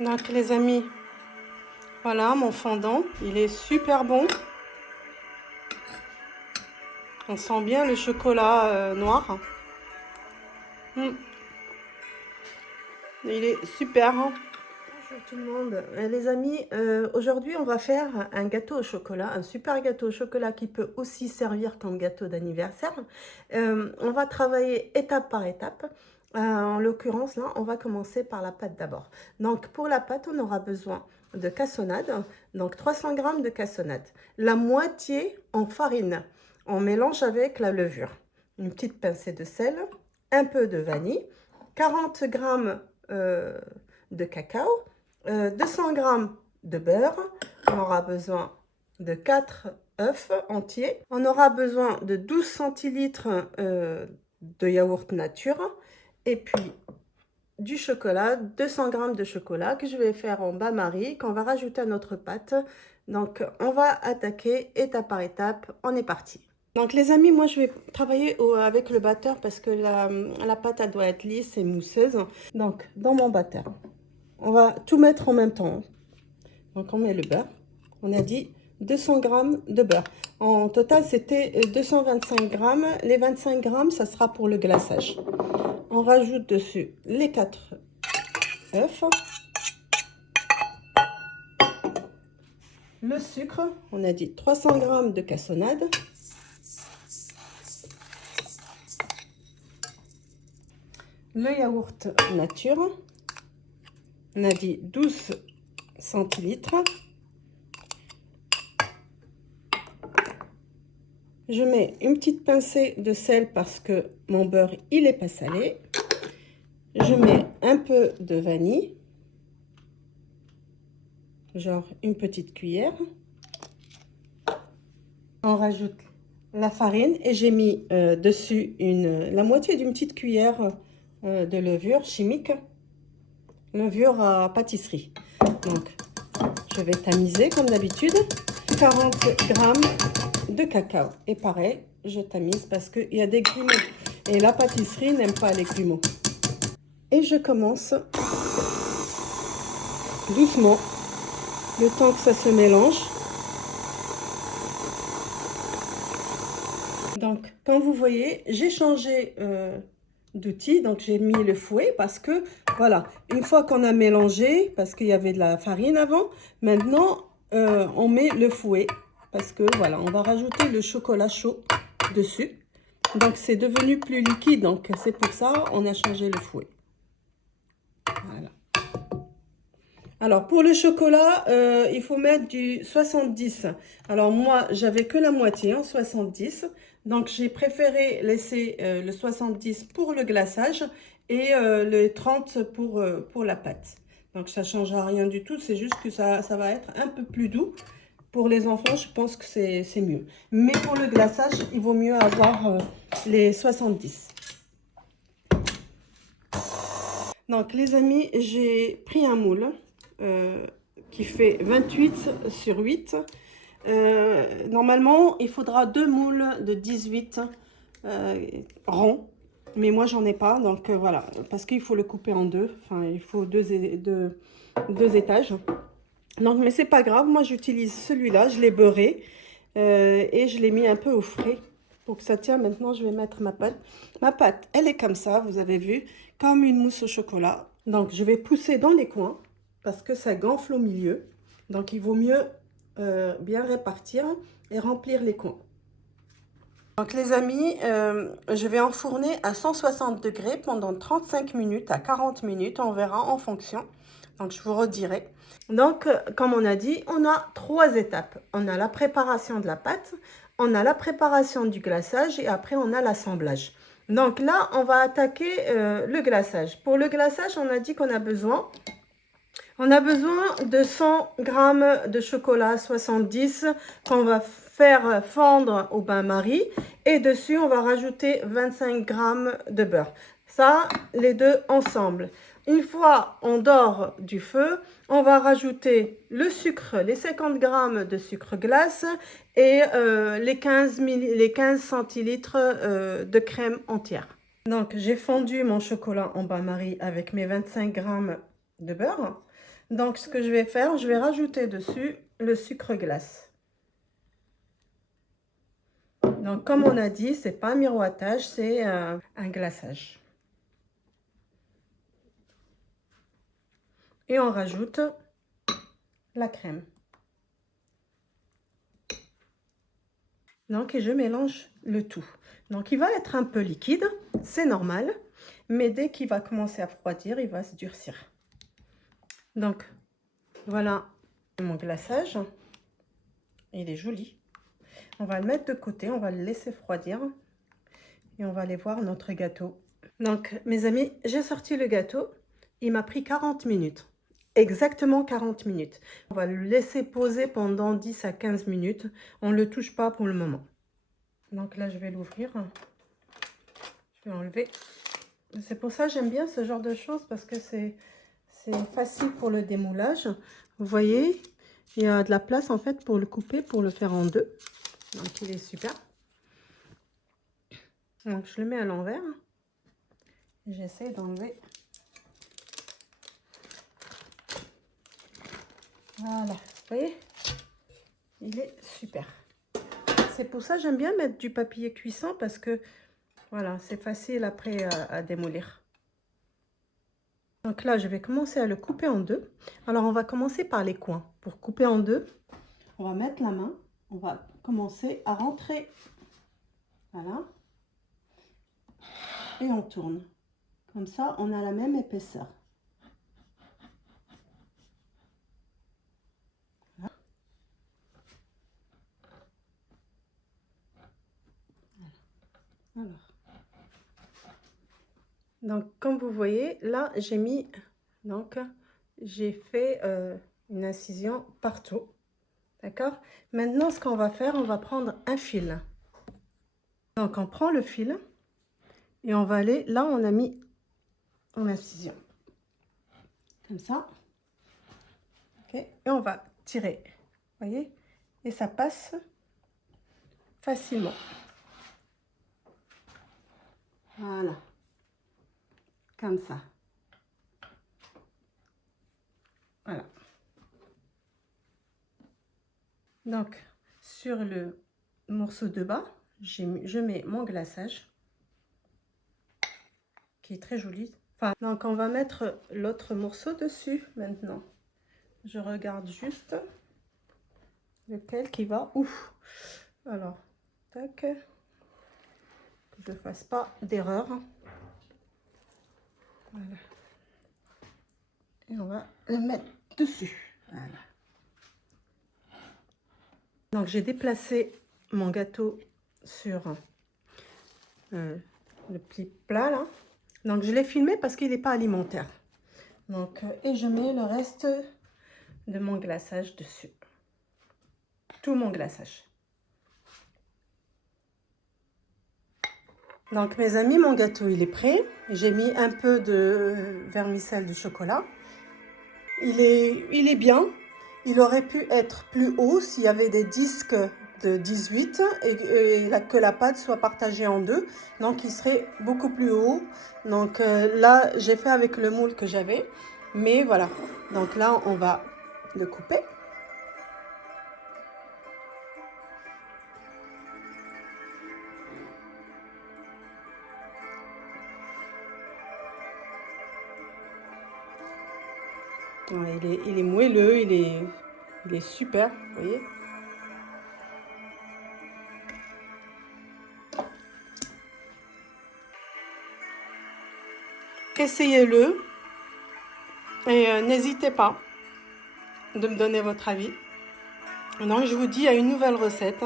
Donc les amis, voilà mon fondant, il est super bon. On sent bien le chocolat noir. Il est super. Bonjour tout le monde. Les amis, aujourd'hui on va faire un gâteau au chocolat, un super gâteau au chocolat qui peut aussi servir comme gâteau d'anniversaire. On va travailler étape par étape. En l'occurrence là, on va commencer par la pâte d'abord. Donc pour la pâte, on aura besoin de cassonade, donc 300 g de cassonade, la moitié en farine. On mélange avec la levure, une petite pincée de sel, un peu de vanille, 40 g de cacao, 200 g de beurre, on aura besoin de 4 œufs entiers, on aura besoin de 12 centilitres de yaourt nature et puis du chocolat, 200 g de chocolat que je vais faire en bain-marie, qu'on va rajouter à notre pâte. Donc on va attaquer étape par étape, on est parti. Donc les amis, moi je vais travailler avec le batteur parce que la pâte elle doit être lisse et mousseuse. Donc dans mon batteur, on va tout mettre en même temps. Donc on met le beurre, on a dit 200 g de beurre. En total c'était 225 g, les 25 g ça sera pour le glaçage. On rajoute dessus les 4 œufs, le sucre, on a dit 300 g de cassonade, le yaourt nature, on a dit 12 centilitres. Je mets une petite pincée de sel parce que mon beurre il est pas salé. Je mets un peu de vanille, genre une petite cuillère. On rajoute la farine et j'ai mis dessus la moitié d'une petite cuillère de levure chimique, levure à pâtisserie. Donc je vais tamiser comme d'habitude. 40 g de cacao et pareil je tamise parce qu'il y a des grumeaux et la pâtisserie n'aime pas les grumeaux. Et je commence doucement le temps que ça se mélange. Donc comme vous voyez, j'ai changé d'outil, donc j'ai mis le fouet parce que voilà, une fois qu'on a mélangé, parce qu'il y avait de la farine avant, maintenant on met le fouet parce que voilà, on va rajouter le chocolat chaud dessus, donc c'est devenu plus liquide, donc c'est pour ça on a changé le fouet. Voilà. Alors pour le chocolat, il faut mettre du 70. Alors moi j'avais que la moitié en 70, donc j'ai préféré laisser le 70 pour le glaçage et le 30 pour la pâte. Donc ça ne changera rien du tout, c'est juste que ça va être un peu plus doux. Pour les enfants, je pense que c'est mieux. Mais pour le glaçage, il vaut mieux avoir les 70. Donc les amis, j'ai pris un moule qui fait 28 sur 8. Normalement, il faudra 2 moules de 18 ronds. Mais moi, j'en ai pas. Donc voilà, parce qu'il faut le couper en deux. Enfin, il faut deux étages. Donc, mais c'est pas grave. Moi, j'utilise celui-là. Je l'ai beurré et je l'ai mis un peu au frais pour que ça tienne. Maintenant, je vais mettre ma pâte. Ma pâte, elle est comme ça, vous avez vu, comme une mousse au chocolat. Donc, je vais pousser dans les coins parce que ça gonfle au milieu. Donc, il vaut mieux bien répartir et remplir les coins. Donc, les amis, je vais enfourner à 160 degrés pendant 35 minutes à 40 minutes. On verra en fonction. Donc, je vous redirai. Donc, comme on a dit, on a 3 étapes. On a la préparation de la pâte, on a la préparation du glaçage et après, on a l'assemblage. Donc là, on va attaquer le glaçage. Pour le glaçage, on a dit qu'on a besoin de 100 g de chocolat 70 qu'on va faire fondre au bain-marie. Et dessus, on va rajouter 25 g de beurre. Ça, les deux ensemble. Une fois on dort du feu, on va rajouter le sucre, les 50 g de sucre glace et les 15 centilitres de crème entière. Donc, j'ai fondu mon chocolat en bain-marie avec mes 25 g de beurre. Donc, ce que je vais faire, je vais rajouter dessus le sucre glace. Donc, comme on a dit, c'est pas un miroitage, c'est un glaçage. Et on rajoute la crème. Donc, et je mélange le tout. Donc, il va être un peu liquide, c'est normal. Mais dès qu'il va commencer à refroidir, il va se durcir. Donc, voilà mon glaçage. Il est joli. On va le mettre de côté, on va le laisser refroidir. Et on va aller voir notre gâteau. Donc, mes amis, j'ai sorti le gâteau. Il m'a pris 40 minutes. Exactement 40 minutes. On va le laisser poser pendant 10 à 15 minutes. On ne le touche pas pour le moment. Donc là, je vais l'ouvrir. Je vais enlever. C'est pour ça que j'aime bien ce genre de choses parce que c'est facile pour le démoulage. Vous voyez, il y a de la place en fait pour le couper, pour le faire en deux. Donc il est super. Donc je le mets à l'envers. J'essaie d'enlever. Voilà, vous voyez, il est super. C'est pour ça que j'aime bien mettre du papier cuisson parce que voilà, c'est facile après à démolir. Donc là, je vais commencer à le couper en deux. Alors, on va commencer par les coins. Pour couper en deux, on va mettre la main. On va commencer à rentrer. Voilà. Et on tourne. Comme ça, on a la même épaisseur. Voilà. Alors. Donc, comme vous voyez, là, j'ai mis, donc, j'ai fait une incision partout. D'accord? Maintenant, ce qu'on va faire, on va prendre un fil. Donc, on prend le fil et on va aller, là, on a mis en incision. Comme ça. OK? Et on va tirer. Vous voyez? Et ça passe facilement. Voilà. Comme ça. Voilà. Donc, sur le morceau de bas, je mets mon glaçage, qui est très joli. Enfin, donc, on va mettre l'autre morceau dessus maintenant. Je regarde juste lequel qui va où. Alors, tac. Que je ne fasse pas d'erreur. Voilà. Et on va le mettre dessus. Voilà. Donc j'ai déplacé mon gâteau sur le pli plat là. Donc je l'ai filmé parce qu'il n'est pas alimentaire. Donc et je mets le reste de mon glaçage dessus. Tout mon glaçage. Donc mes amis, mon gâteau il est prêt. J'ai mis un peu de vermicelle de chocolat. Il est bien. Il aurait pu être plus haut s'il y avait des disques de 18 et que la pâte soit partagée en deux. Donc, il serait beaucoup plus haut. Donc, là, j'ai fait avec le moule que j'avais. Mais voilà. Donc, là, on va le couper. Ouais, il est moelleux, il est super, vous voyez. Essayez-le et n'hésitez pas de me donner votre avis. Donc je vous dis à une nouvelle recette.